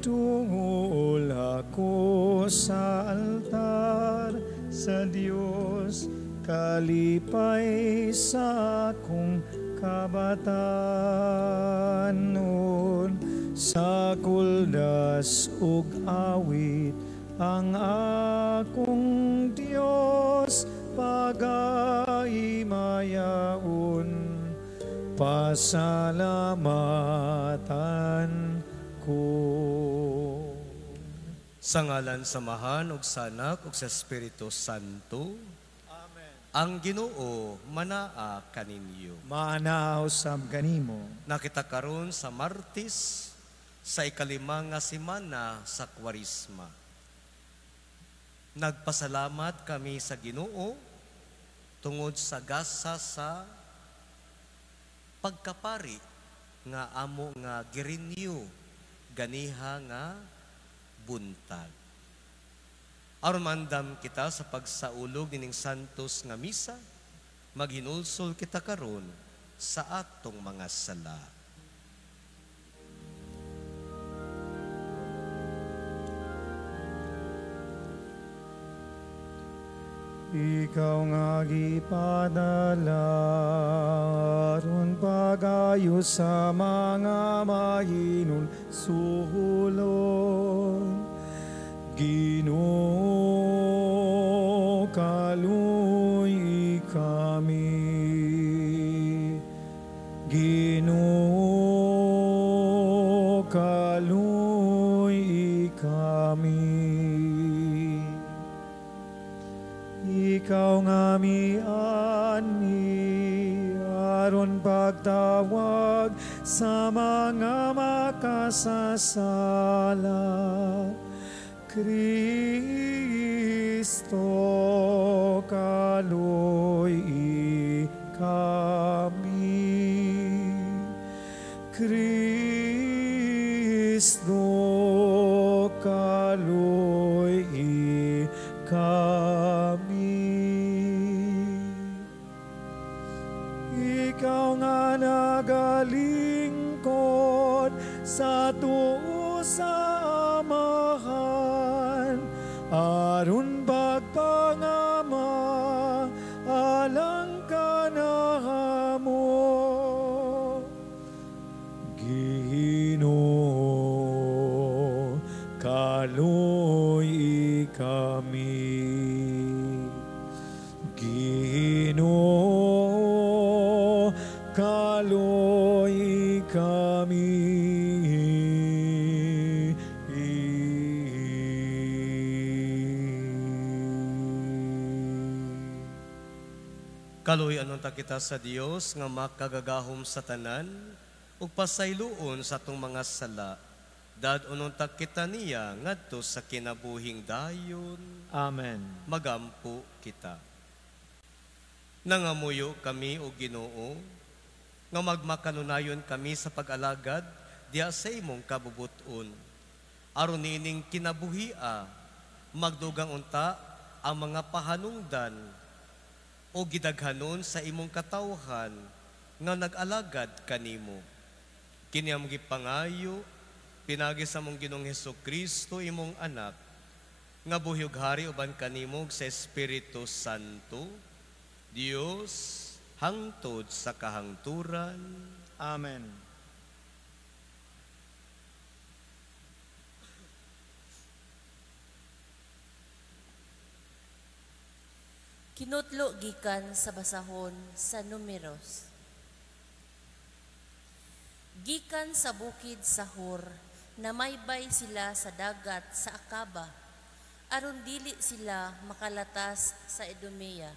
Tungol ako sa altar sa Diyos, kalipay sa akong kabataan noon. Sa kuldas ug awit ang akong Diyos pagaimayaon, pasalamatan ko. Sa ngalan samahan ug sa Anak ug sa Espiritu Santo. Amen. Ang Ginoo manaa kaninyo. Maanaw sam kanimo. Nakita karon sa Martes sa ikalima nga semana sa Kwarisma. Nagpasalamat kami sa Ginoo tungod sa gasa sa pagkapari nga amo nga girenew ganiha nga buntag. Aron mandam kita sa pagsaulog nining santos nga misa, maghinulsol kita karon sa atong mga sala. Ikaw nga gipadala aron pagayos sa mga mahinul suhulon. Ginoo kaluy kami, Ginoo kaluy kami. Ikaw nga miani aron pagtawag sa mga makasasala. Kristo kaluy kami, Kristo kaluy kami. Ikaw nga nagalingkod sa tuo sa Amahan, aron pagpangama alang ka na mo. Ginoo kaluy kami, Ginoo kaluy kami. Kaluy anon ta kita sa Dios nga makagagahom sa tanan ug pasayloon sa atong mga sala. Dadonon ta kita niya ngadto sa kinabuhing dayon. Amen. Magampo kita. Nangamuyo kami o Ginoo nga magmakanunayon kami sa pag-alagad diya sa imong kabubuton. Aron nining kinabuhia magdugang unta ang mga pahanungdan o gidaghanon sa imong katawhan nga nag-alagad kanimo. Kini ang gipangayo pinagi sa mong Ginoong Hesukristo imong anak nga buhyog hari uban kanimo sa Espiritu Santo, Dios hangtod sa kahangturan. Amen. Kinutlo gikan sa basahon sa Numeros. Gikan sa bukid Sahor, namaybay sila sa dagat sa Akaba, aron dili sila makalatas sa Idumea.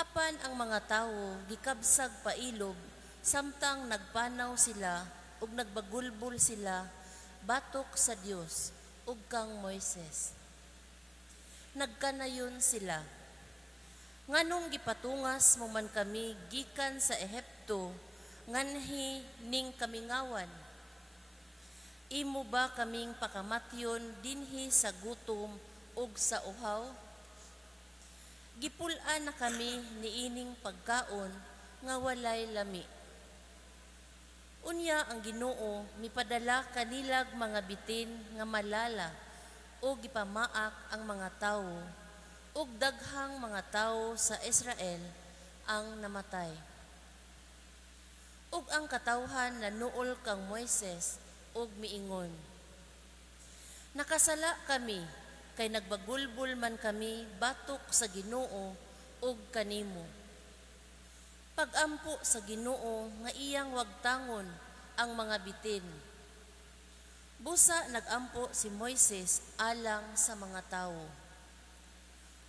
Apan ang mga tawo gikabsag pailog, samtang nagpanaw sila ug nagbagulbol sila batok sa Dios ug kang Moises. Nagkanayon sila, nganong gipatungas mo man kami gikan sa Ehipto, nganhi ning kamingawan. Imo ba kaming pakamatyon dinhi sa gutom ug sa uhaw? Gipulan na kami niining pagkaon nga walay lami. Unya ang Ginoo mipadala kanilag mga bitin nga malala o gipamaak ang mga tawo ug daghang mga tawo sa Israel ang namatay. Ug ang katawhan nanuol kang Moises ug miingon, nakasala kami kay nagbagulbol man kami batok sa Ginoo ug kanimo. Pagampo sa Ginoo nga iyang wagtangon ang mga bitin. Busa nagampo si Moises alang sa mga tawo.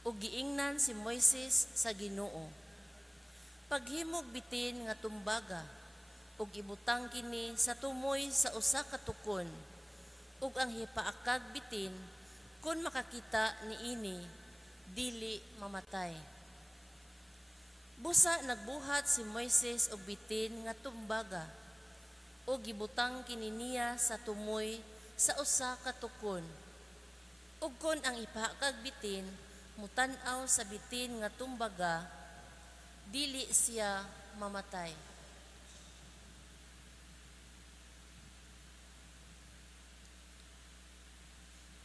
Ug giingnan si Moises sa Ginoo. Paghimog bitin nga tumbaga ug ibutang kini sa tumoy sa usa ka tukon ug ang hipaakag bitin kun makakita niini dili mamatay. Busa nagbuhat si Moises og bitin nga tumbaga o gibutang kini niya sa tumoy sa usa ka tukon. Ug kon ang ipakag bitin mutan-aw sa bitin nga tumbaga, dili siya mamatay.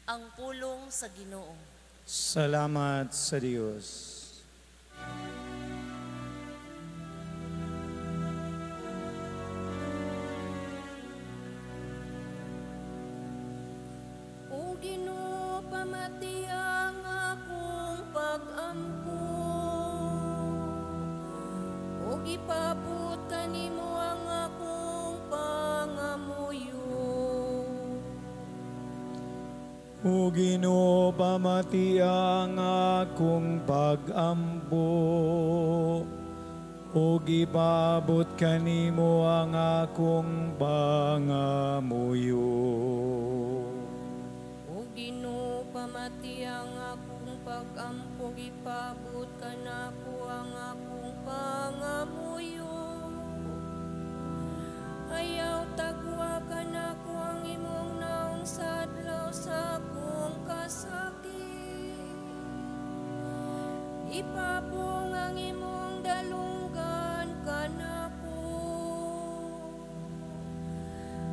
Ang pulong sa Ginoo. Salamat sa Diyos. O Ginoo, pamati ang akong pag-ampo. O gipabot kanimo ang akong pangamuyo. O Ginoo, pamati ang akong pag-ampo. O gipabot kanimo ang akong pangamuyo. O Ginoo, pamati ang akong pag-ampo, gipabot kanako ang akong pangamuyo. Ayaw tagwa kanako ang imong naong sadlaw sa akong kasakit. Ipabong ang imong dalunggan kanako.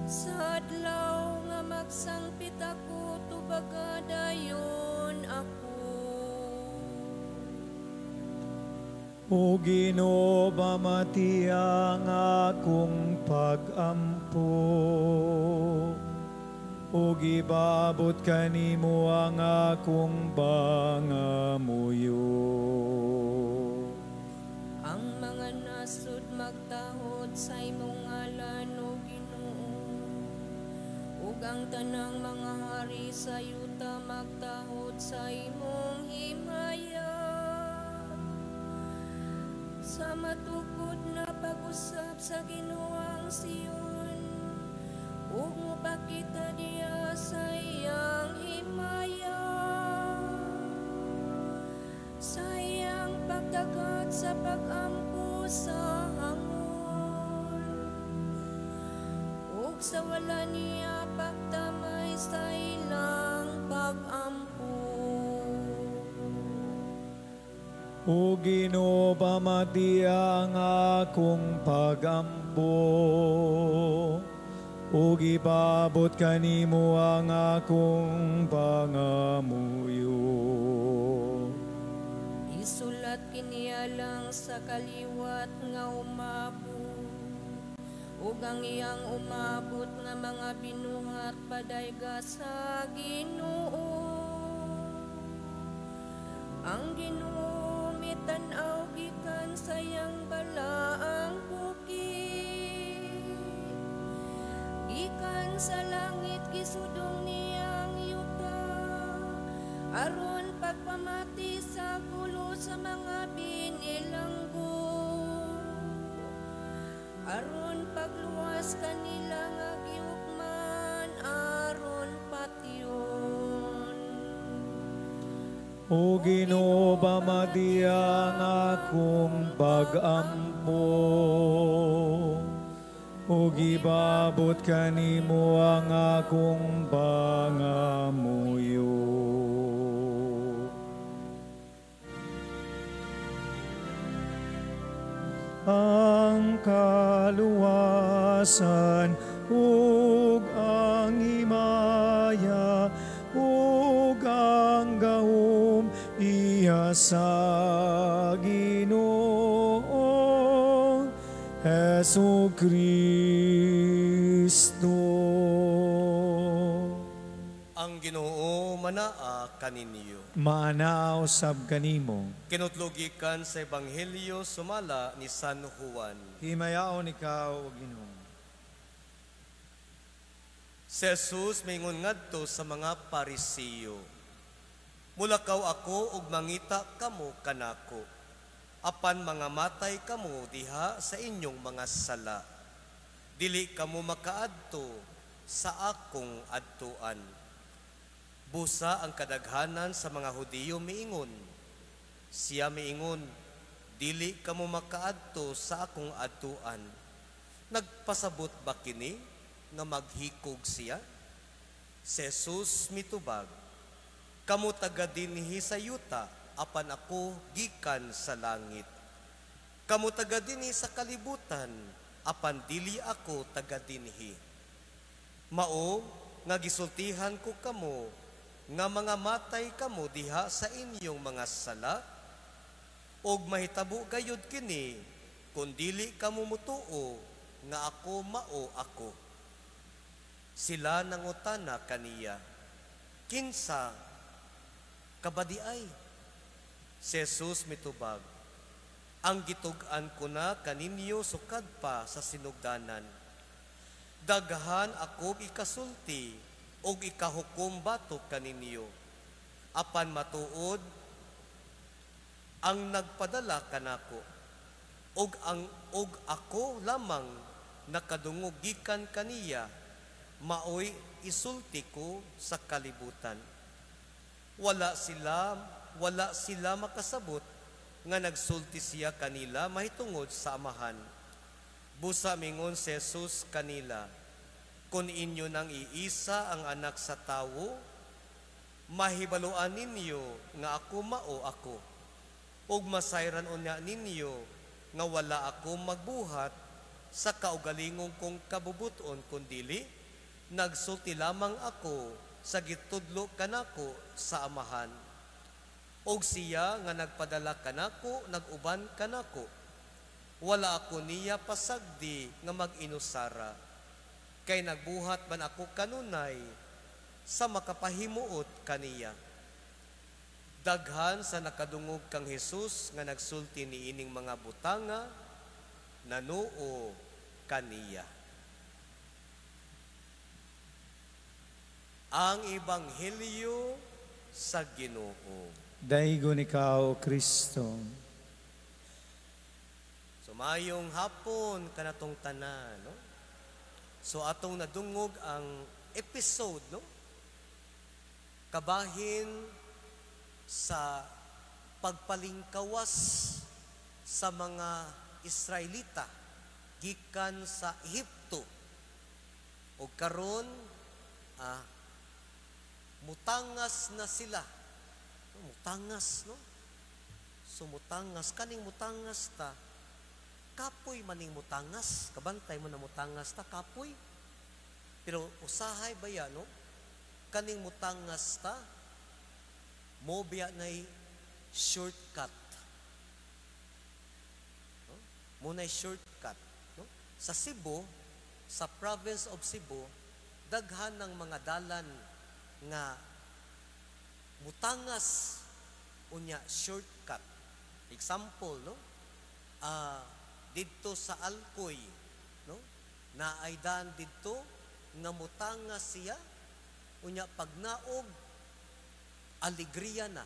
Sadlaw nga magsangpit ako, tubaga dayon ako. O Ginoo, pamati ang akong pag-ampo. O gibabot kanimo ang akong pangamuyo. Ang mga nasud magtahod sa imong ngalan, O Ginoo. Ug ang tanang mga hari sa yuta magtahod sa imong himaya. Sa matukod na pag-usap sa Ginoong Sion, ug mopakita diya sa iyang himaya. Sa iyang pagdagat sa pag-ampo sa hangul, ug sa wala niya pagtamay sa ilang pag-ampo. O Ginoo, pamati ang akong pag-ampo. O gipabot kanimo ang akong pangamuyo. Isulat kiniya lang sa kaliwat nga umabot, ug ang iyang umabot nga mga binuhat padayga sa Ginoo. Ang Ginoo mitanaw gikan sa iyang balaang bukid. Gikan sa langit gisudong niyang yuta, aron pagpamati sa gulo sa mga binilanggo, aron pagluwas kanila nga giugman aron patyon. O Ginoo, pamati ang akong pag-ampo. O gibabot kanimo ang akong pangamuyo. Ang ang kaluwasan, ug ang himaya, ug ang gahom iya sa Ginoo Hesu Kristo. Ang Ginoo manaa kaninyo. Maanaw sab kanimo. Kinutlugikan sa Ebanghelyo sumala ni San Juan. Himayaon ikaw, O Ginoo. Si Jesus mingon ngadto sa mga Parisiyo, mulakaw ako ug mangita kamo kanako, apan mga matay kamo diha sa inyong mga sala. Dili kamo makaadto sa akong adtuan. Busa ang kadaghanan sa mga Hudiyo miingon. Siya miingon, dili kamo makaadto sa akong adtuan. Nagpasabot ba kini nga maghikog siya? Si Jesus mitubag, kamo taga dinhi sa yuta, apan ako gikan sa langit. Kamo taga dinhi sa kalibutan, apan dili ako taga dinhi. Mao nga gisultihan ko kamo nga mga matay kamo diha sa inyong mga sala, og mahitabo gayud kini kun dili kamo mutuo nga ako mao ako. Sila nangutana kaniya, kinsa kabadiay? Si Jesus mitubag, ang gitug-an ko na kaninyo sukad pa sa sinugdanan. Daghan ako ikasulti og ikahukom batok kaninyo, apan matuod ang nagpadala kanako, og ako lamang nakadungog gikan kaniya, maoy isulti ko sa kalibutan. Wala sila makasabot nga nagsulti siya kanila mahitungod sa Amahan. Busa mingon si Jesus kanila, kung inyo nang iisa ang anak sa tawo, mahibaluan ninyo nga ako mao ako. Ug masayran unya ninyo nga wala ako magbuhat sa kaugalingong kong kabubuton, kundili nagsulti lamang ako sa gitudlo kanako sa Amahan. Og siya nga nagpadala kanako, naguban kanako. Wala ako niya pasagdi nga mag-inusara. Kay nagbuhat man ako kanunay sa makapahimuot kaniya. Daghan sa nakadungog kang Jesus nga nagsulti ni ining mga butanga, nanuo kaniya. Ang Ebanghelyo sa Ginoo. Daigon ikaw, Kristo. Sumayong hapon kanatong tanan, no? So atong nadungog ang episode, no? Kabahin sa pagpalingkawas sa mga Israelita gikan sa Ehipto. O karon mutangas na sila. Mutangas, no? So mutangas, kaning mutangas ta, kapoy maning mutangas, kabantay mo na mutangas ta, kapoy. Pero usahay ba yan, no? Kaning mutangas ta, mobiya na'y shortcut. No? Muna'y shortcut. No? Sa Cebu, sa province of Cebu, daghan ng mga dalan nga mutangas unya shortcut. Example, no? Dito sa Alcoy, no? Naay daan dito nga mutangas siya unya pagnaog alegria na.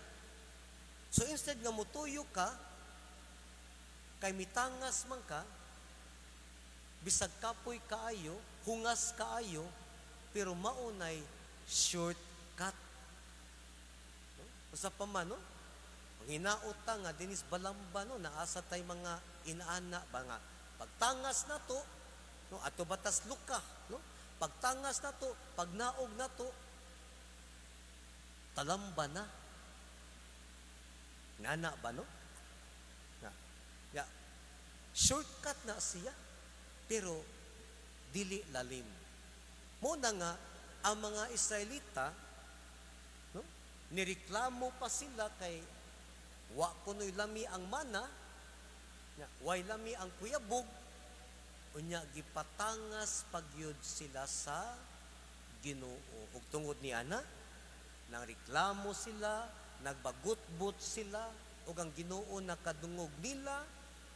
So instead nga mutuyo ka kay mitangas man ka, bisag kapoy kaayo, hungas kaayo, pero maunay shortcut. No? Usa pa man, no? Hinaota nga dinis balamba, no, naasa tay mga inaana ba nga pagtangas na to, no, ato batas luka, no, pagtangas na to, pagnaog na to, talamba na ngana ba, no? Ya, Shortcut na siya, pero dili lalim. Muna nga, ang mga Israelita, no, nireklamo pa sila kay wa kuno'y lami ang mana, way lami ang kuyabog, unya gipatangas pagyud sila sa Ginoo. Ug tungod ni ana, nang reklamo sila, nagbagutbot sila, ug ang Ginoo nakadungog nila,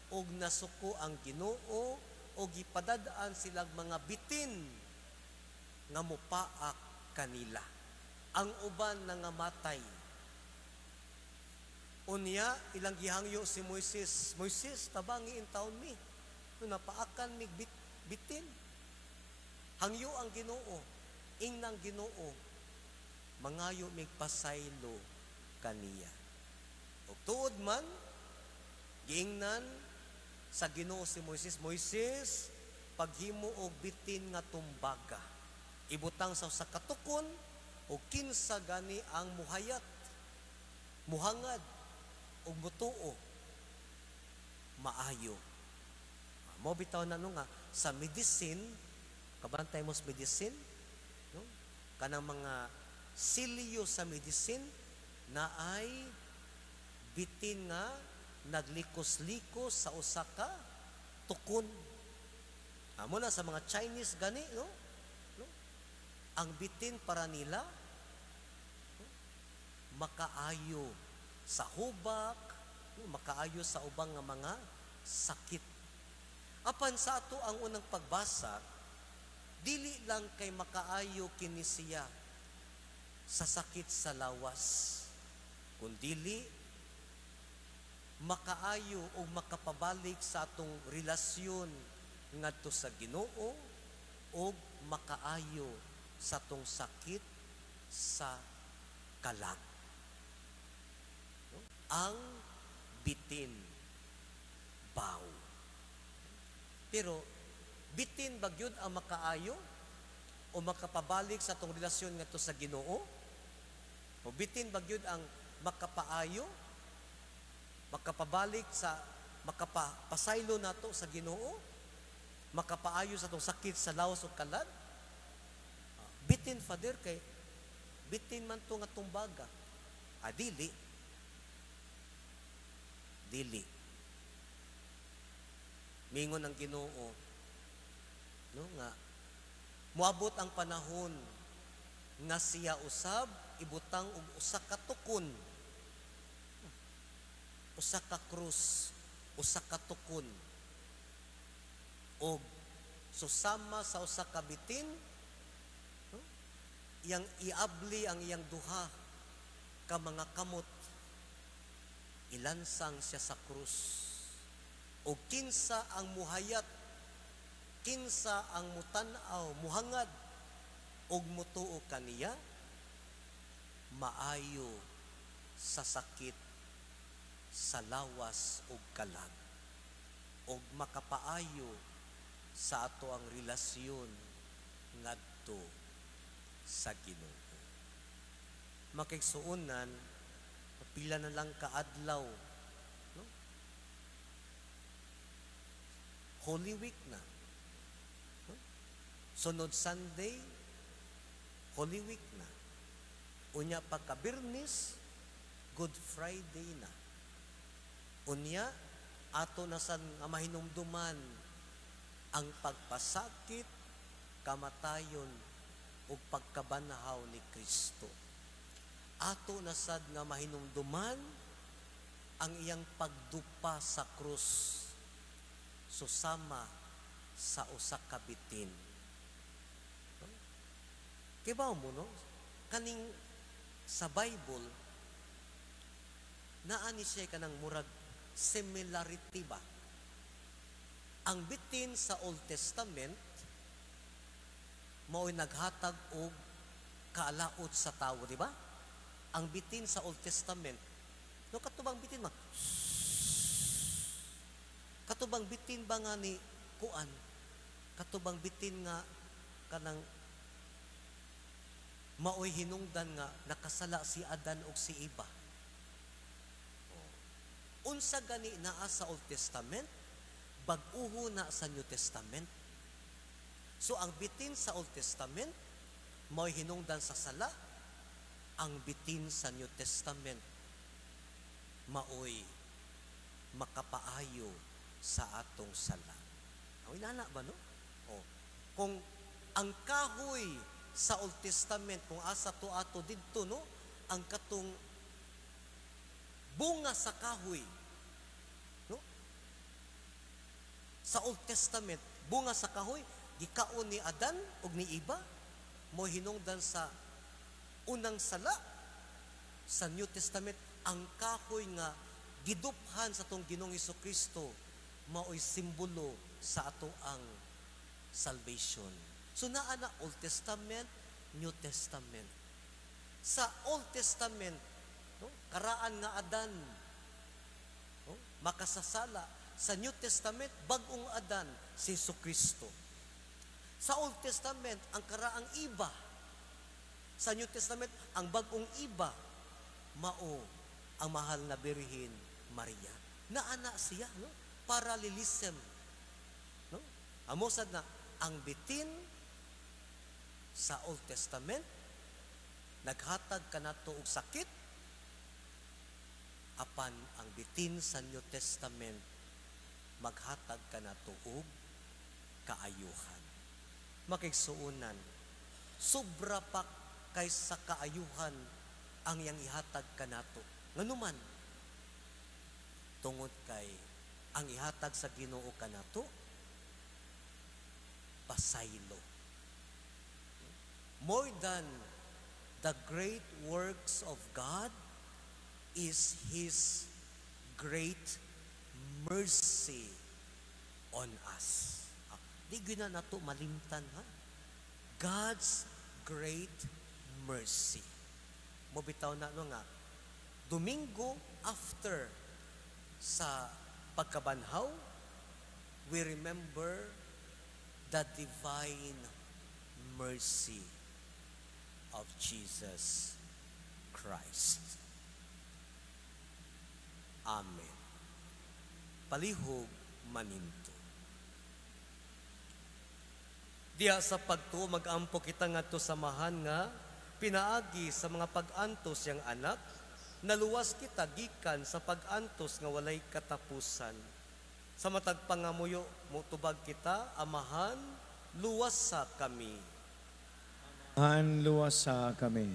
ug nasuko ang Ginoo, ug gipadadaan silang mga bitin nga mopaak kanila. Ang uban nangamatay. Unya, ilang gihangyo si Moises, Moises, tabangi in taon mi. No, napaakan mi bitin. Hangyo ang Ginoo, ingnang Ginoo, mangayo mig pasaylo kaniya. O tuod man, giingnan sa Ginoo si Moises, Moises, paghimo og bitin nga tumbaga, ibutang sa katukon o kinsa gani ang muhayat, muhangad o mutuo, maayo. Mo bitaw na nga sa medicine, kabantay mo sa medicine, no? Kanang mga silyo sa medicine na ay bitin nga naglikos-likos sa usa ka tukon. Amo na sa mga Chinese gani, no? Ang bitin para nila, no, makaayo sa hubak, no, makaayo sa ubang nga mga sakit. Apan sa ato ang unang pagbasa, dili lang kay makaayo kini siya sa sakit sa lawas, kundili makaayo o makapabalik sa atong relasyon ngadto sa Ginoo o makaayo sa atong sakit sa kalag. Ang bitin baw. Pero bitin ba gyud ang makaayo o makapabalik sa atong relasyon ngadto sa Ginoo? O bitin ba gyud ang makapaayo, makapabalik sa makapasaylo nato sa Ginoo, makapaayo sa atong sakit sa lawas o kalag? Bitin, Father, kay bitin man to nga tumbaga. Dili. Mingon ang Ginoo, no, nga moabot ang panahon nga siya usab ibutang og usa ka tukon, usa ka krus, usa ka tukon, og susama sa usa ka bitin, no, iyang iabli ang iyang duha ka mga kamot, ilansang siya sa krus. O kinsa ang muhayat, kinsa ang mutanaw, muhangad, og mutuo kaniya, maayo sa sakit sa lawas og kalag, og makapaayo sa ato ang relasyon ngadto sa Ginoo. Makigsuonan, pila na lang kaadlaw, no? Holy Week na. No? Sunod Sunday, Holy Week na. Unya pagka Birnis, Good Friday na. Unya, ato na sa nga mahinumduman ang pagpasakit, kamatayon, o pagkabanhaw ni Kristo. Ato na sad nga mahinumduman ang iyang pagdupa sa krus, susama sa usa ka bitin. Kibaw mo, no? Kaning sa Bible, naani siya kanang murag similarity ba? Ang bitin sa Old Testament, mao'y naghatag og kaalaot sa tawo, di ba? Ang bitin sa Old Testament, no, katubang bitin ma, katubang bitin ba nga ni kuan, katubang bitin nga kanang mao'y hinungdan nga nakasala si Adan ug si Eva. Unsa gani naa sa Old Testament, bag-uho na sa New Testament. So ang bitin sa Old Testament, mo'y hinungdan sa sala. Ang bitin sa New Testament, maoy makapaayo sa atong sala. Ang inana ba, no? O, kung ang kahoy sa Old Testament, kung asa to ato didto, no? Ang katong bunga sa kahoy, no? Sa Old Testament, bunga sa kahoy, gikaon ni Adan ug ni Eva, mo hinungdan sa unang sala. Sa New Testament, ang kahoy nga giduphan sa tong Ginoong Hesukristo mao'y simbolo sa ato ang salvation. So naa na Old Testament, New Testament. Sa Old Testament, no, karaan nga Adan, no, makasasala. Sa New Testament, bagong Adan, si Hesukristo. Sa Old Testament, ang karaang Eva. Sa New Testament, ang bagong Eva, mao ang mahal na Birhen Maria. Naana siya, no? Parallelism. No? Amosad na, ang bitin sa Old Testament, naghatag kanato og sakit, apan ang bitin sa New Testament, maghatag kanato og kaayuhan. Makigsuunan, sobra pa kaysa kaayuhan ang yang ihatag kanato. Nganuman, tungod kay ang ihatag sa Ginoo kanato, pasaylo. More than the great works of God is His great mercy on us. Di gina nato malimtan, ha? God's great mercy. Mobitaw na no nga, Domingo after sa pagkabanhaw, we remember the divine mercy of Jesus Christ. Amen. Palihog maninto. Diya sa pagtuo mag-ampo kita ngadto samahan nga pinaagi sa mga pag-antos yang anak, naluwas kita gikan sa pag-antos nga walay katapusan. Sa matag pangamuyo mutubag kita, amahan, luwasa kami. Amahan, luwasa kami.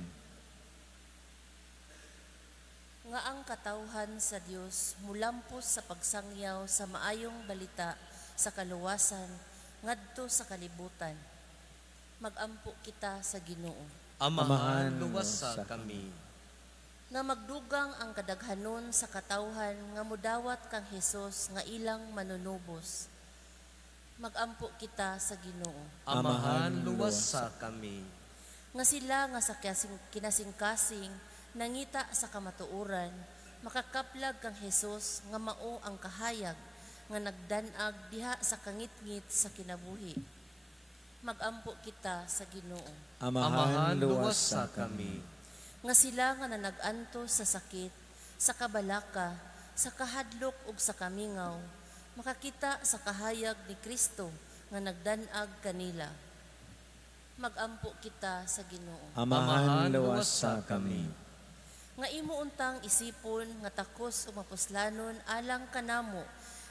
Nga ang katawhan sa Dios mulampos sa pagsangyaw sa maayong balita sa kaluwasan ngadto sa kalibutan. Magampo kita sa Ginoo. Amahan, luwasa kami. Nga magdugang ang kadaghanon sa katawhan nga mudawat kang Hesus nga ilang manunubos. Magampo kita sa Ginoo. Amahan, luwasa kami. Nga sila nga sa kinasingkasing nangita sa kamatuoran, makakaplag kang Hesus nga mao ang kahayag nga nagdanag diha sa kangitngit sa kinabuhi. Magampo kita sa Ginoo. Amahan, luwasa kami. Nga sila nga nanag-antos sa sakit, sa kabalaka, sa kahadlok ug sa kamingaw, makakita sa kahayag ni Kristo nga nagdanag kanila. Magampo kita sa Ginoo. Amahan, luwasa kami. Nga imo untang isipon nga takos o mapuslanon alang kanamo,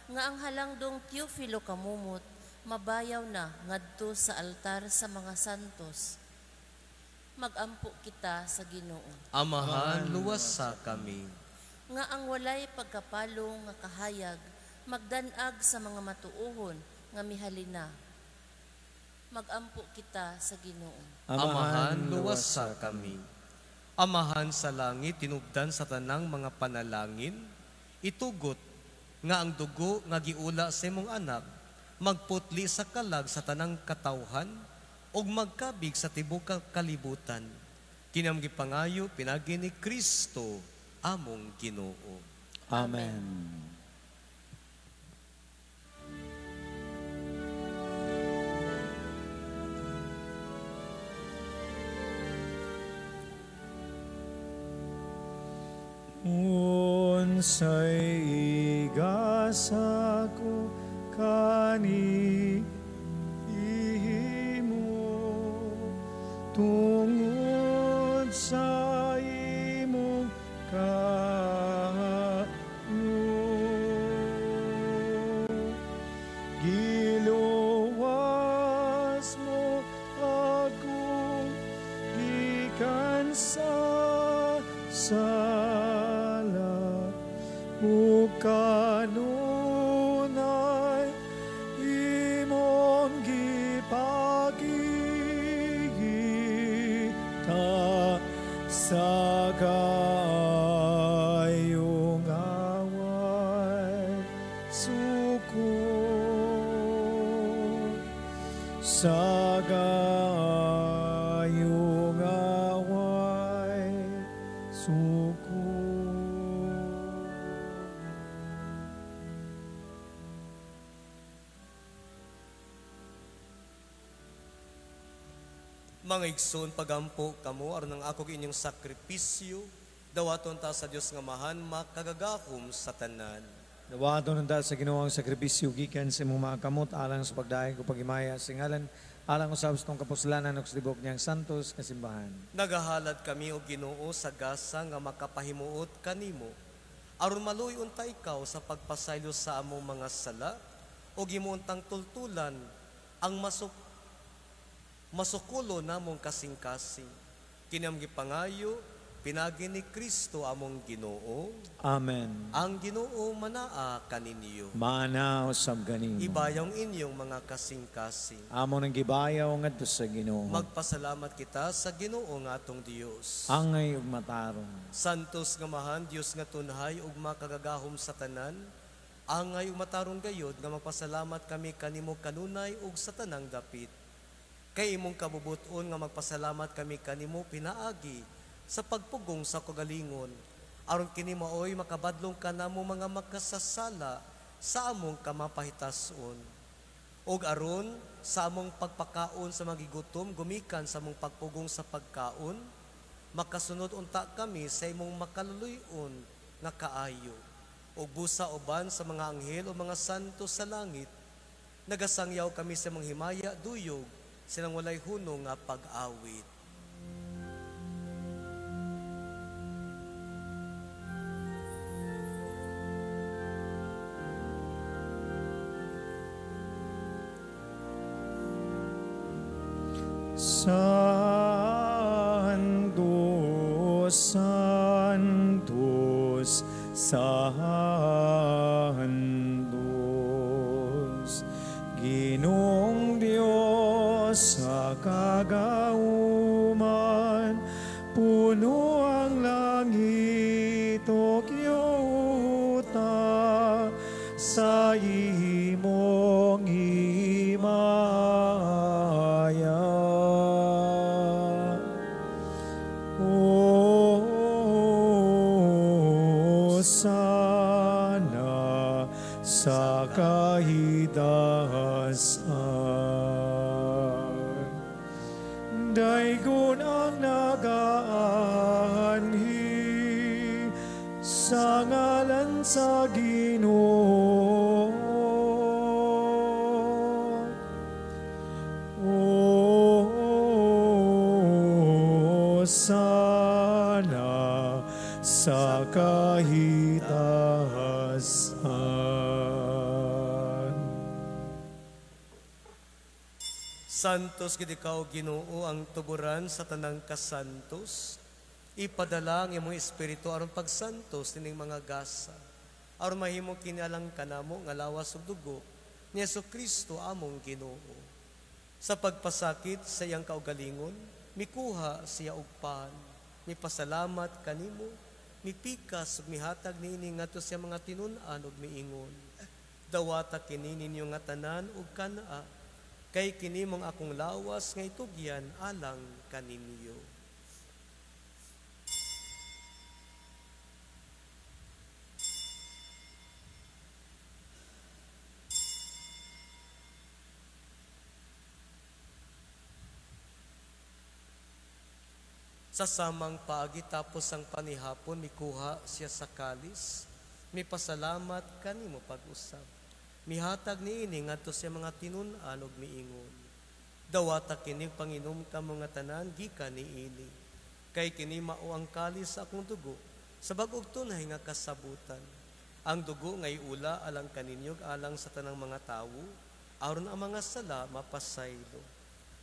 nga ang halangdong Teofilo kamumot, mabayaw na ngadto sa altar sa mga santos. Magampo kita sa Ginoo. Amahan, luwasa kami. Nga ang walay pagkapalo nga kahayag, magdanag sa mga matuohon nga mihalina. Magampo kita sa Ginoo. Amahan, luwasa kami. Amahan sa langit, tinubdan sa tanang mga panalangin, itugot nga ang dugo nga giula sa imong anak, magputli sa kalag sa tanang katawhan, ug magkabig sa tibok kalibutan. Kinamgi pangayo, pinagi ni Kristo, among Ginoo. Amen. Unsay igasa ko kani imo tungod sa imong kayo. Giluwas mo ako gikan sa sala ug kanunay imong gipakita sa gayong away sukod sa gayong away sukod. Mga igsoon, pagampo kamo aron ang ako inyong sakripisyo, dawaton ta sa Dios nga mahan makagagahom sa tanan. Dawaton nanda sa Ginoong sakripisyo gikan sa imong mga kamot alang sa pagdaig o pagimaya sa ngalan alang usab sa tong kapuslanan ug sa tibok niyang santos nga simbahan. Nagahalad kami o Ginoo sa gasa nga makapahimuot kanimo, aron maluy unta ikaw sa pagpasaylo sa among mga sala o gimuntang tultulan ang masukulo namong kasing-kasing. Kinam gipangayo pinagi ni Kristo among Ginoo. Amen. Ang Ginoo manaa kaninyo. Mana usab ganimo. Ibayong inyong mga kasing-kasing. Amo nang gibayaw ngadto sa Ginoo. Magpasalamat kita sa Ginoo nga atong Dios. Angay ug matarong. Santos nga mahan, Dios nga tunhay ug makagagahom sa tanan. Angay ug matarong gayod nga magpasalamat kami kanimo kanunay ug sa tanang dapit. Kay imong kabubuton nga magpasalamat kami kanimo pinaagi sa pagpugong sa kagalingon. Aron kini maoy makabadlong ka namo mga makasasala sa among kamapahitason. Og aron sa among pagpakaon sa magigutom gumikan sa among pagpugong sa pagkaon, makasunod unta kami sa imong makaluluyon nga kaayo. Og busa uban sa mga anghel o mga santo sa langit, nagasangyaw kami sa mga himaya duyog silang walay hunong nga pag-awit. Santos, Santos, Santos, Ginoong Diyos sa kagauman, puno ang langit o yuta sa imong himaya. O sana sa kahidasan, daygon ang nagaanhi sa ngalan sa Ginoo. O sana sa kahitasan. Santos gid ikaw Ginoo ang tuburan sa tanang kasantos. Ipadala ang imong espiritu aron pagsantos nining mga gasa. Aron mahimo kinalang kanamo nga lawas ug dugo ni Jesucristo among Ginoo. Sa pagpasakit sa iyang kaugalingon, mikuha siya og pan, mipasalamat kanimo, mipikas ug mihatag niini ngadto sa mga tinun-an ug miingon. Dawata kini ninyo nga tanan ug kanaa, kay kini mong akong lawas nga itugyan alang kaninyo. Sa samang paagi tapos ang panihapon, mikuha siya sa kalis, mipasalamat kanimo pag-usab. Mihatag niini ngadto sa mga tinun-an ug miingon. Dawata kini Panginom ka mga tanan gikan niini. Kay kini mao ang kalis sa akong dugo sa bag-og tunay nga kasabutan. Ang dugo ngay ula alang kaninyog alang sa tanang mga tawo aron ang mga sala mapasaylo.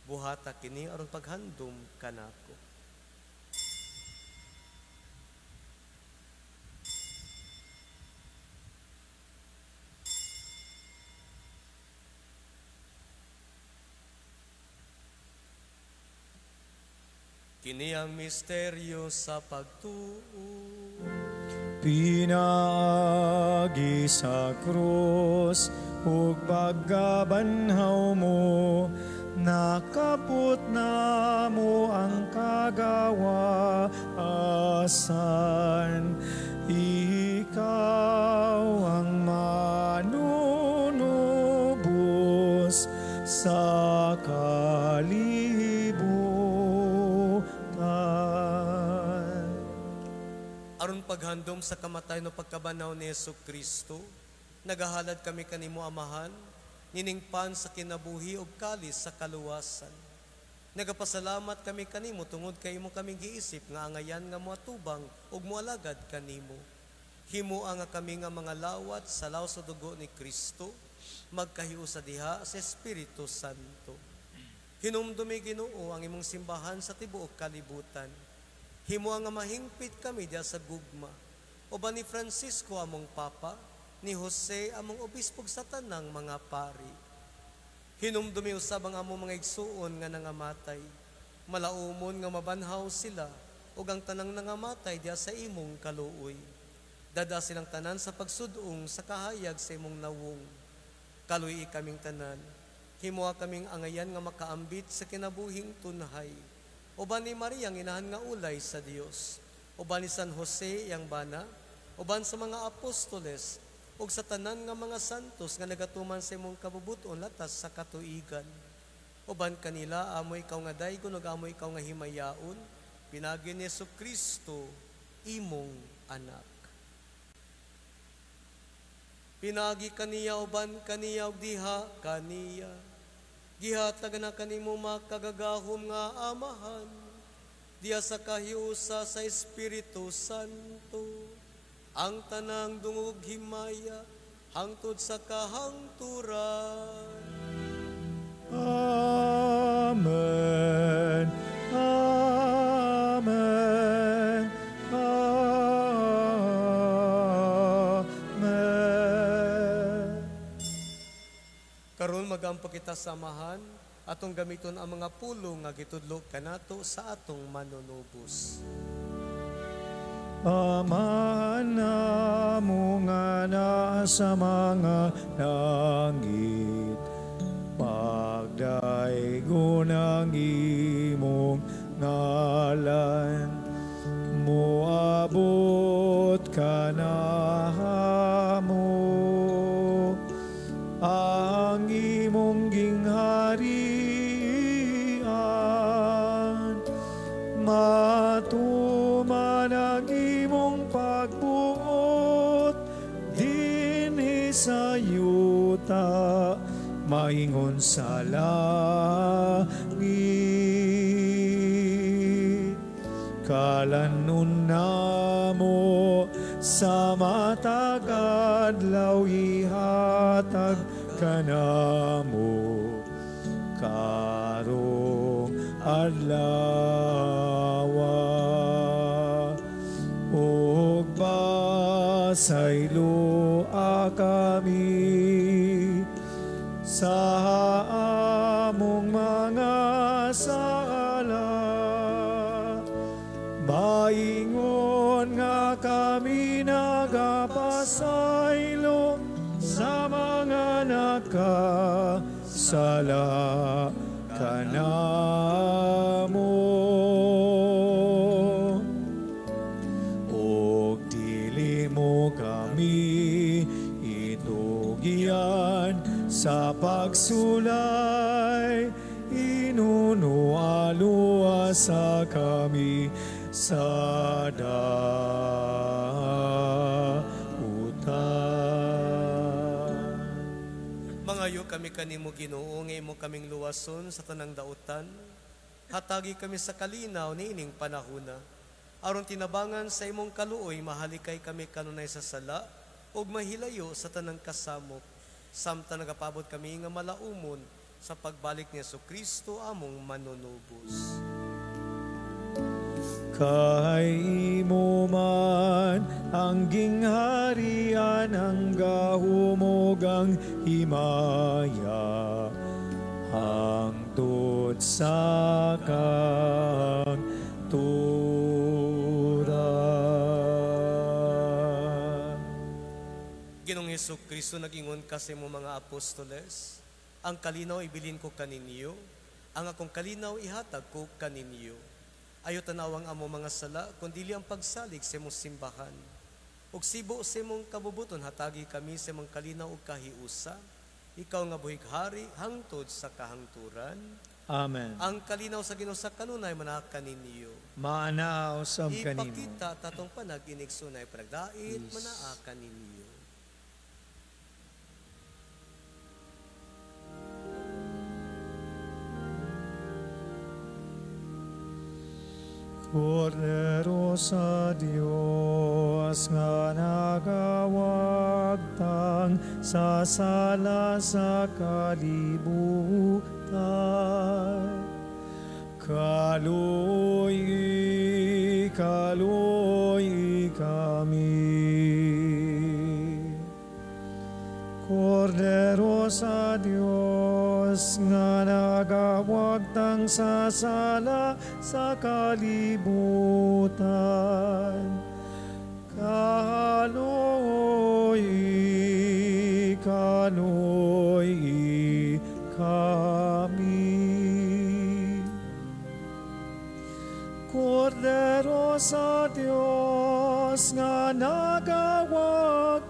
Buhata kini aron paghandom kanako. Kini ang misteryo sa pagtuo. Pinaagi sa krus ug pagkabanhaw mo, nakaput na mo ang kagawasan. Ikaw ang manunubos sa kalibutan. Aron paghandom sa kamatay no pagkabanaw ni Jesucristo, nagahalad kami kanimo Amahan, niningpan sa kinabuhi ug kalis sa kaluwasan. Nagapasalamat kami kanimo tungod kay imo kaming giisip nga angayan nga moatubang ug moalagad kanimo. Himua nga kami nga mga lawat sa law sa dugo ni Kristo, magkahiu sa diha sa Espiritu Santo. Hinumdumi Ginoo ang imong simbahan sa tibuok kalibutan. Himua nga mahingpit kami diha sa gugma. Uban ni Francisco among Papa, ni Jose among obispog sa tanang mga pari. Hinumdumi usab ang among mga igsuon nga nangamatay. Malaumon nga mabanhaw sila ug ang tanang nangamatay diha sa imong kaluoy. Dada silang tanan sa pagsudong sa kahayag sa imong nawong. Kaluy kaming tanan. Himuha kaming angayan nga makaambit sa kinabuhing tunhay. Uban ni Maria ang inahan nga ulay sa Dios. Uban ni San Jose yang bana. Uban sa mga apostoles ug sa tanan nga mga santos nga nagatuman sa imong kabubuton latas sa katuigan. Uban kanila amo ikaw nga daygon ug amo ikaw nga himayaon, pinagi ni Jesucristo imong anak. Pinagi kaniya uban kaniya ug diha kaniya. Gihatag na kanimo makagagahom nga Amahan, diya sa kahiusa sa Espiritu Santo. Ang tanang dungog himaya, hangtod sa kahangturan. Amen. Amen. Amen. Karon magampo kita sa Amahan, atong gamiton ang mga pulong nga gitudlo kanato sa atong manunubos. Amahan namo nga nasa mga langit, pagdaigo ng imong ngalan, moabot ka na mo, ang imong gingharian, matuman ang imong pagbuot, dinhi sa yuta, maingon sa langit. Kalanon namo sa matag adlaw, ihatag kanamo karong adlaw. Og pasaylo kami sa among mga sala, maingon nga kami nagapasaylo sa mga nakasala kanamo. Og dili mo kami itugian sa pagsulay, inunualua sa kami sa dautan. Mangayo kami kanimo Ginoo, nga imo kaming luwason sa tanang dautan. Hatagi kami sa kalinaw niining panahuna. Aron tinabangan sa imong kaluoy, mahalikay kami kanunay sa sala, ug mahilayo sa tanang kasamok. Samtang nagapabot kami nga malaumon sa pagbalik ni Jesucristo among manunubos. Kay imo man ang gingharian hangga humugang himaya hangtod sa katuran. Ginoong Jesucristo, nagingon kasi mo mga apostoles, ang kalinaw ibilin ko kaninyo, ang akong kalinaw ihatag ko kaninyo. Ayo tanawang amo mga sala, kundili ang pagsalig sa imong simbahan. Ug sibo sa imong kabubuton, hatagi kami sa imong kalinaw ug kahiusa. Ikaw nga buhig hari, hangtod sa kahangturan. Amen. Ang kalinaw sa Ginoo sa kanunay manaka ninyo. Maanaaw sab kanimo. Ipakita tatong panag-inig sunay panagdait manaka ninyo. Cordero sa Diyos nga nagawagtang sa sala sa kalibutan. Kaluoy kami. Cordero sa Diyos nga nagawagtang sa sala sa kalibutan. Kaluoy kami. Cordero sa Diyos nga nagawagtang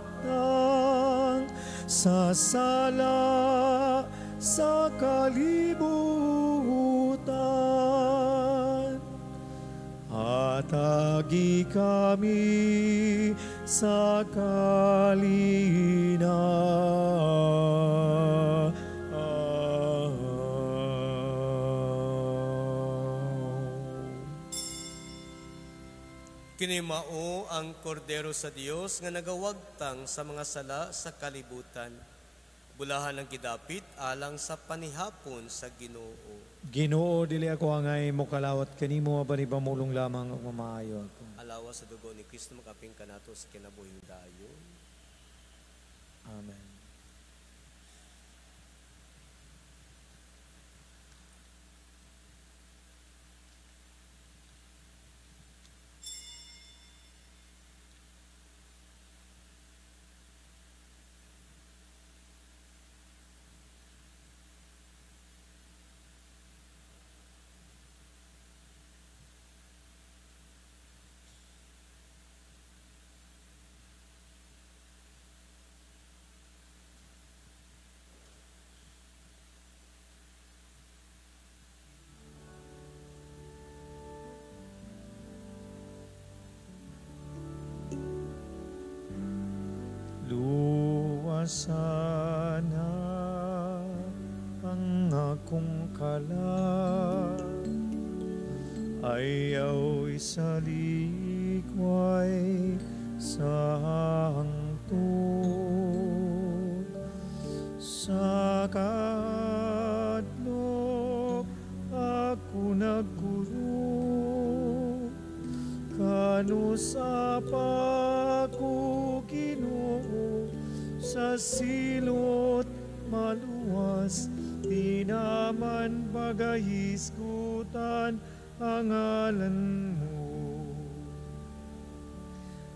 sa sala sa kalibutan. Hatagi kami sa kalinaw. Kinimao ang kordero sa Dios nga nagawagtang sa mga sala sa kalibutan. Bulahan ng gidapit alang sa panihapon sa Ginoo. Ginoo, dili ako angay mo kalawat kanimo, abanibamulong lamang ang mamaayo ako. Alawa sa dugo ni Kristo makaping kanato sa kinabuhing dayon. Amen. Luwasana ang akong kalat, ayaw isalikway sa hangtod. Sa kadlok ako nagguro, kanusap ako Ginoo, sa silot maluwas, di naman pagahisgutan ang ngalan mo.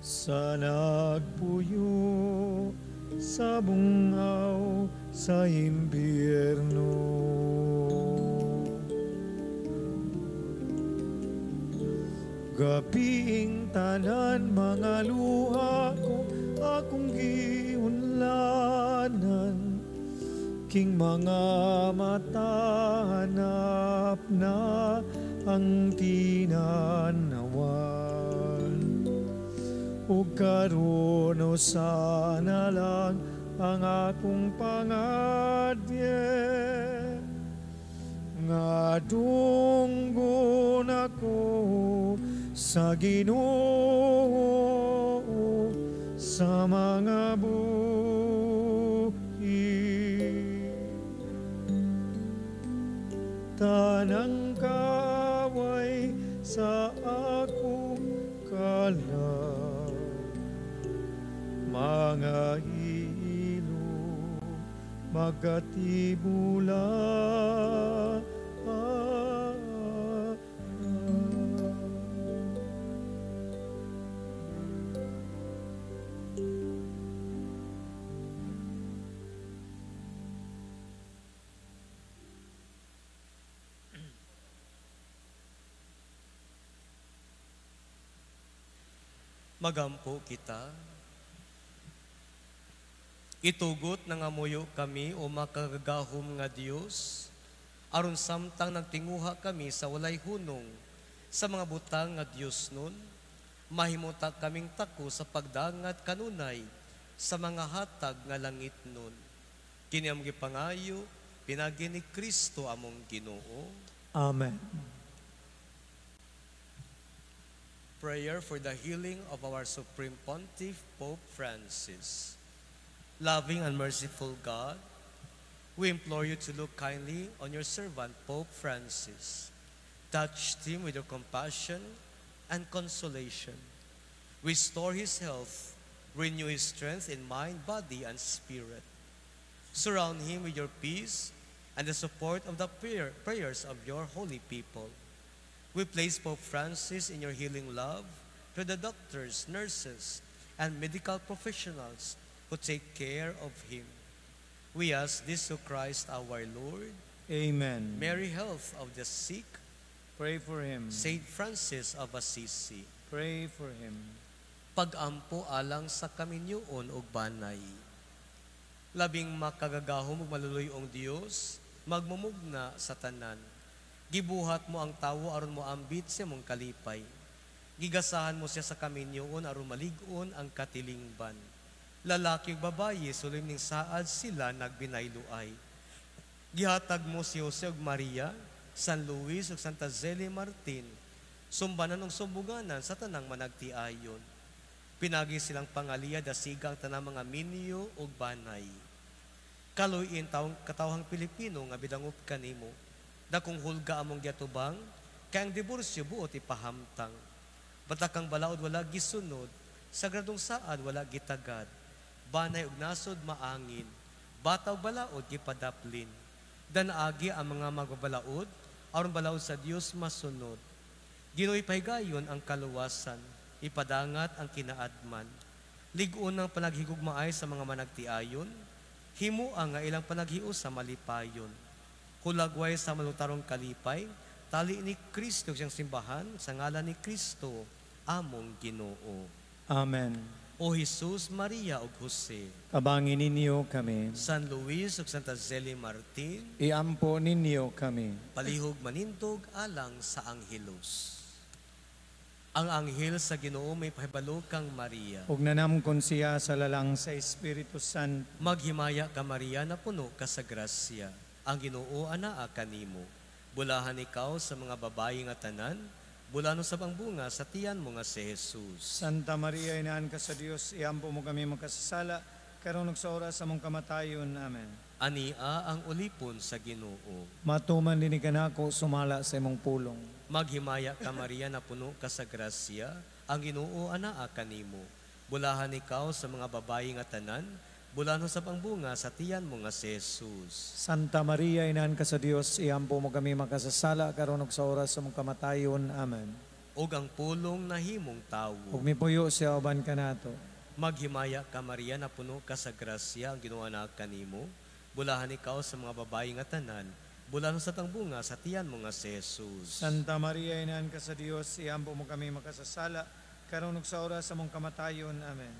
Sa nagpuyo, sa bungaw, sa impyerno. Gabiing tanan mga luha ko, akong giunlanan, king mga mata hanap na ang tinanawan. O karon o sana lang ang akong pangadye, nga dunggon ako sa Ginoo sa mga buhi. Tanang kaway sa akong kalag, mga ilog magkatibula. Magampo kita. Itugot na nga muyo kami o makagagahom nga Dios, aron samtang nagtinguha kami sa walay hunong sa mga butang nga Dios nun, mahimuta kaming tako sa pagdangat kanunay sa mga hatag nga langit nun. Kini ang gipangayo, pinagi ni Kristo among Ginoo. Amen. Prayer for the healing of our Supreme Pontiff, Pope Francis. Loving and merciful God, we implore you to look kindly on your servant, Pope Francis. Touch him with your compassion and consolation. Restore his health, renew his strength in mind, body, and spirit. Surround him with your peace and the support of the prayers of your holy people. We place Pope Francis in your healing love to the doctors, nurses, and medical professionals who take care of him. We ask this through Christ our Lord. Amen. Merry health of the sick, Pray for him. Saint Francis of Assisi. Pray for him. Pag-ampo alang sa kaminyoon ug banay. Labing makagagahom ug maluluyong Dios, magmumugna sa tanan. Gibuhat mo ang tawo aron mo ambit sa mong kalipay. Gigasahan mo siya sa kaminyoon aron malig-on ang katilingban. Lalaki ug babaye sulim ning saad sila nagbinayluay. Gihatag mo si Jose ug Maria, San Luis ug Santa Zeli Martin, sumbanan ug subuganan sa tanang managtiayon. Pinagi silang pangaliya dasigang tanang mga minyo ug banay. Kaluyin katawhang Pilipino nga bidangup kanimo. Dakong hulga among giatubang, kay ang diborsyo buot ipahamtang. Batakang balaod wala gisunod, sagradong saad wala gitagad. Banay ug nasod maangin, bataw balaod gipadaplin. Danaagi ang mga magbabalaod, aron balaod sa Dios masunod. Ginoy pahigayon ang kaluwasan, ipadangat ang kinaadman. Lig-on ang panaghigugmaay sa mga managtiayon, himuang nga ilang panaghius sa malipayon. Hulagway sa malutarong kalipay, tali ni Kristo siyang simbahan, sa ngalan ni Kristo, among Ginoo. Amen. O Jesus, Maria ug Jose, Kabangin ninyo kami. San Luis ug Santa Zeli Martin, Iampo ninyo kami. palihog manindog alang sa anghelos. Ang anghel sa Ginoo may pahibalo kang Maria. Ug nanamkon siya sa lalang sa Espiritu Santo. Maghimaya ka Maria na puno ka sa grasya. Ang Ginoo anaa kanimo. Bulahan ikaw sa mga babayi nga tanan, bulano sa bunga sa tiyan mo nga si Jesus. Santa Maria, inaan ka sa Dios, iampo mo kami makasasala, karon ug sa oras sa mong kamatayon. Amen. Ania ang ulipon sa Ginoo. Matuman din kanako sumala sa imong pulong. Maghimaya ka Maria na puno ka sa grasya, ang Ginoo anaa kanimo. Bulahan ikaw sa mga babayi nga tanan, bulano sa bunga sa tiyan mo nga si Jesus. Santa Maria, inaan ka sa Dios, iampo mo kami makasasala, karon ug sa oras sa mong kamatayon. Amen. Og ang pulong na himong tawo. Ug mipuyo siya uban kanato. Maghimaya ka Maria na puno ka sa grasya, ang Ginoo anaa kanimo. Bulahan ikaw sa mga babayi nga tanan, bulano sa bunga sa tiyan mo nga si Jesus. Santa Maria, inaan ka sa Dios, iampo mo kami makasasala, karon ug sa oras sa mong kamatayon. Amen.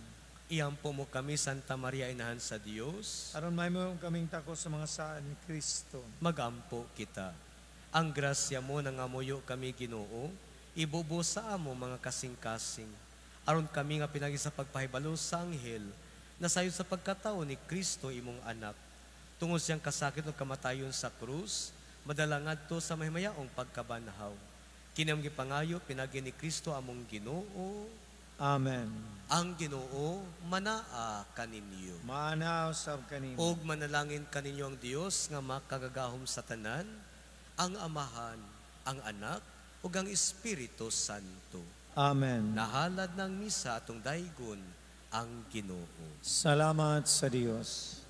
Iampo mo kami, Santa Maria, inahan sa Diyos. Aron may mo kaming tako sa mga saan ni Kristo. Magampo kita. Ang grasya mo nangamuyo kami Ginoo, ibubo sa amo mga kasing-kasing. Aron kami nga pinagi sa pagpahibalo sa anghel, nasayon sa pagkatao ni Kristo imong anak. Tungod siyang kasakit o kamatayon sa krus, madalangad to sa mahimayaong pagkabanhaw. Kinam gipangayo pinagi ni Kristo among Ginoo, Amen. ang Ginoo manaa kaninyo. Maanaw sab kanimo. Og manalangin kaninyo ang Dios nga makagagahom sa tanan, ang Amahan, ang Anak, ug ang Espiritu Santo. Amen. Nahalad ng misa atong daygon ang Ginoo. Salamat sa Dios.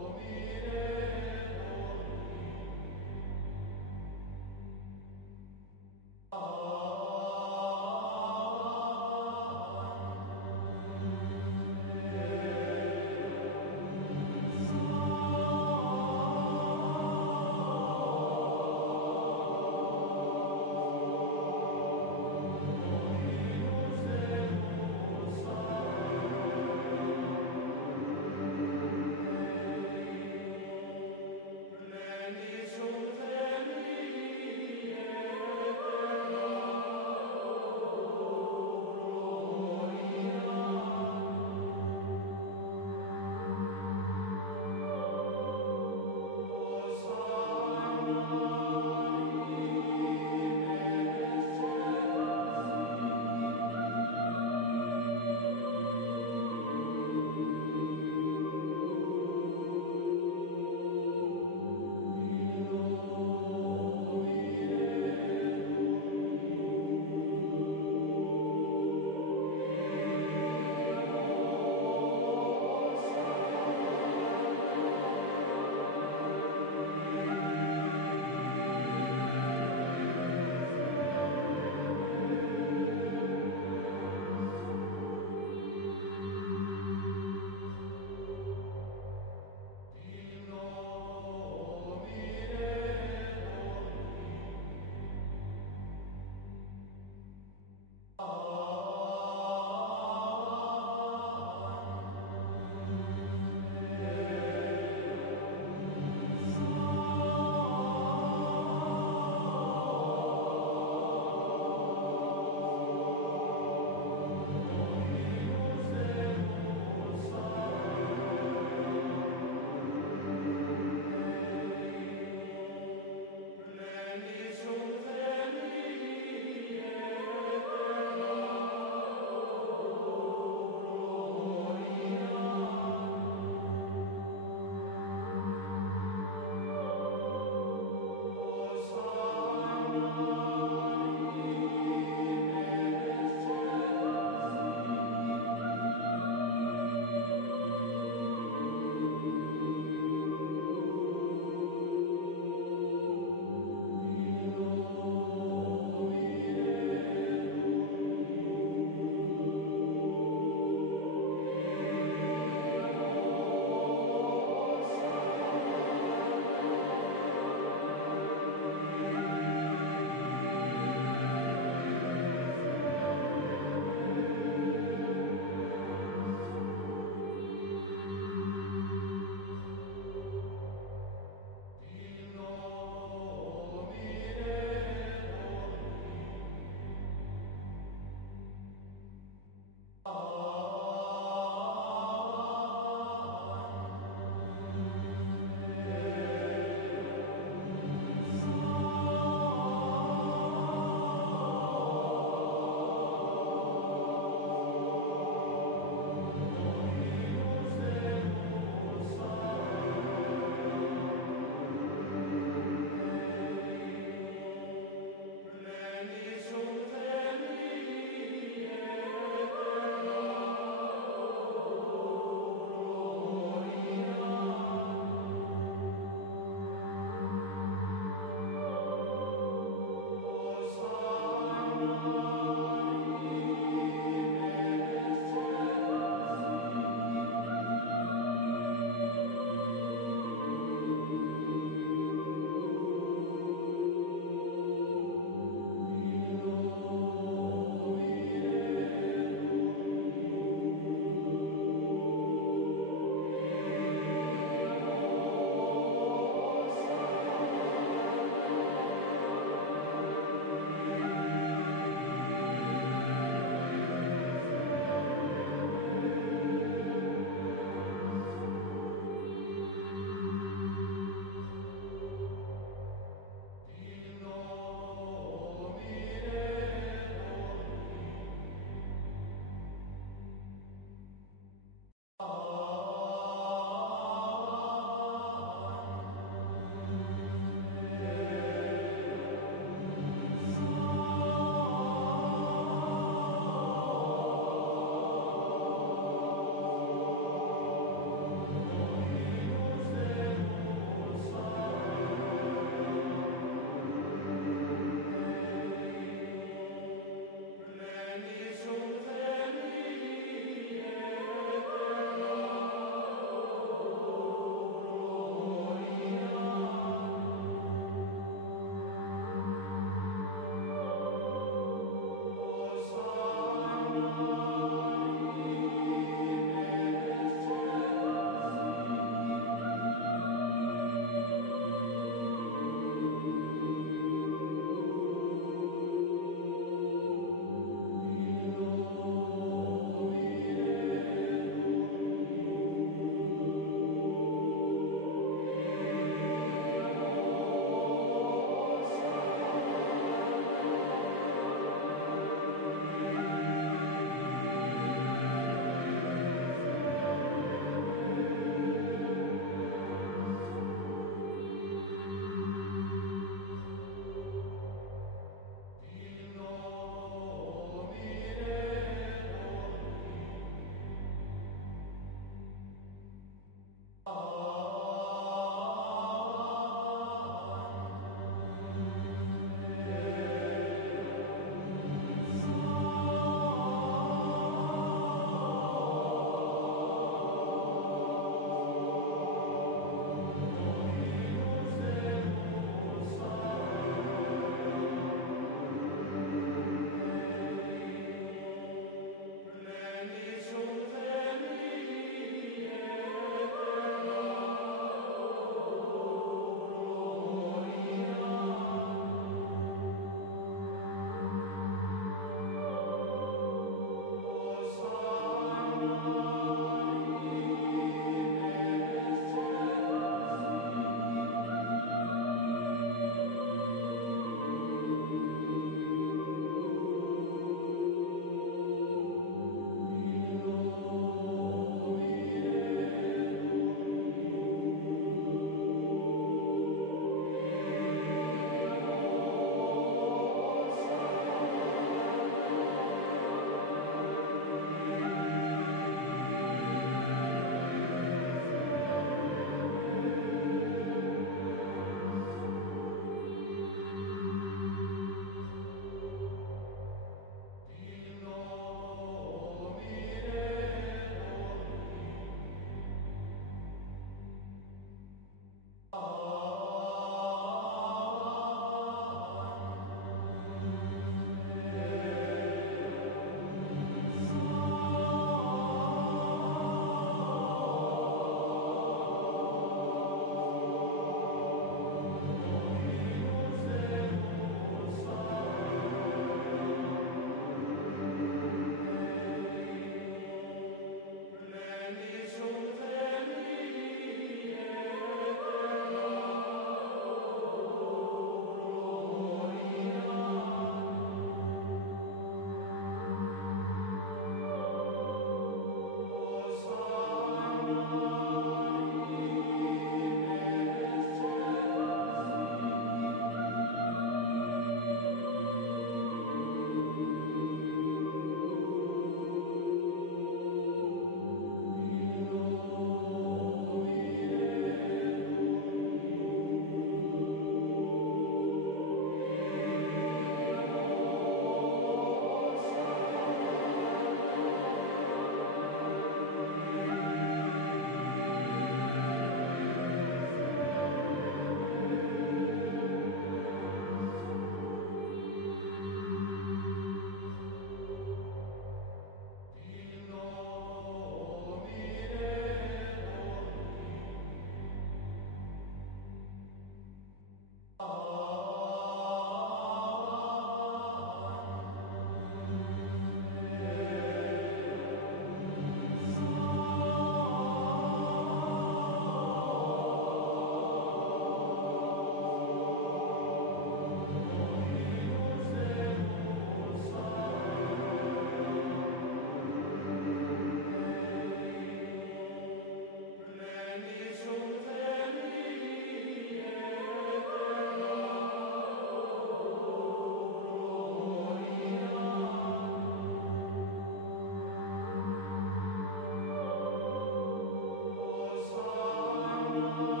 Ginoo.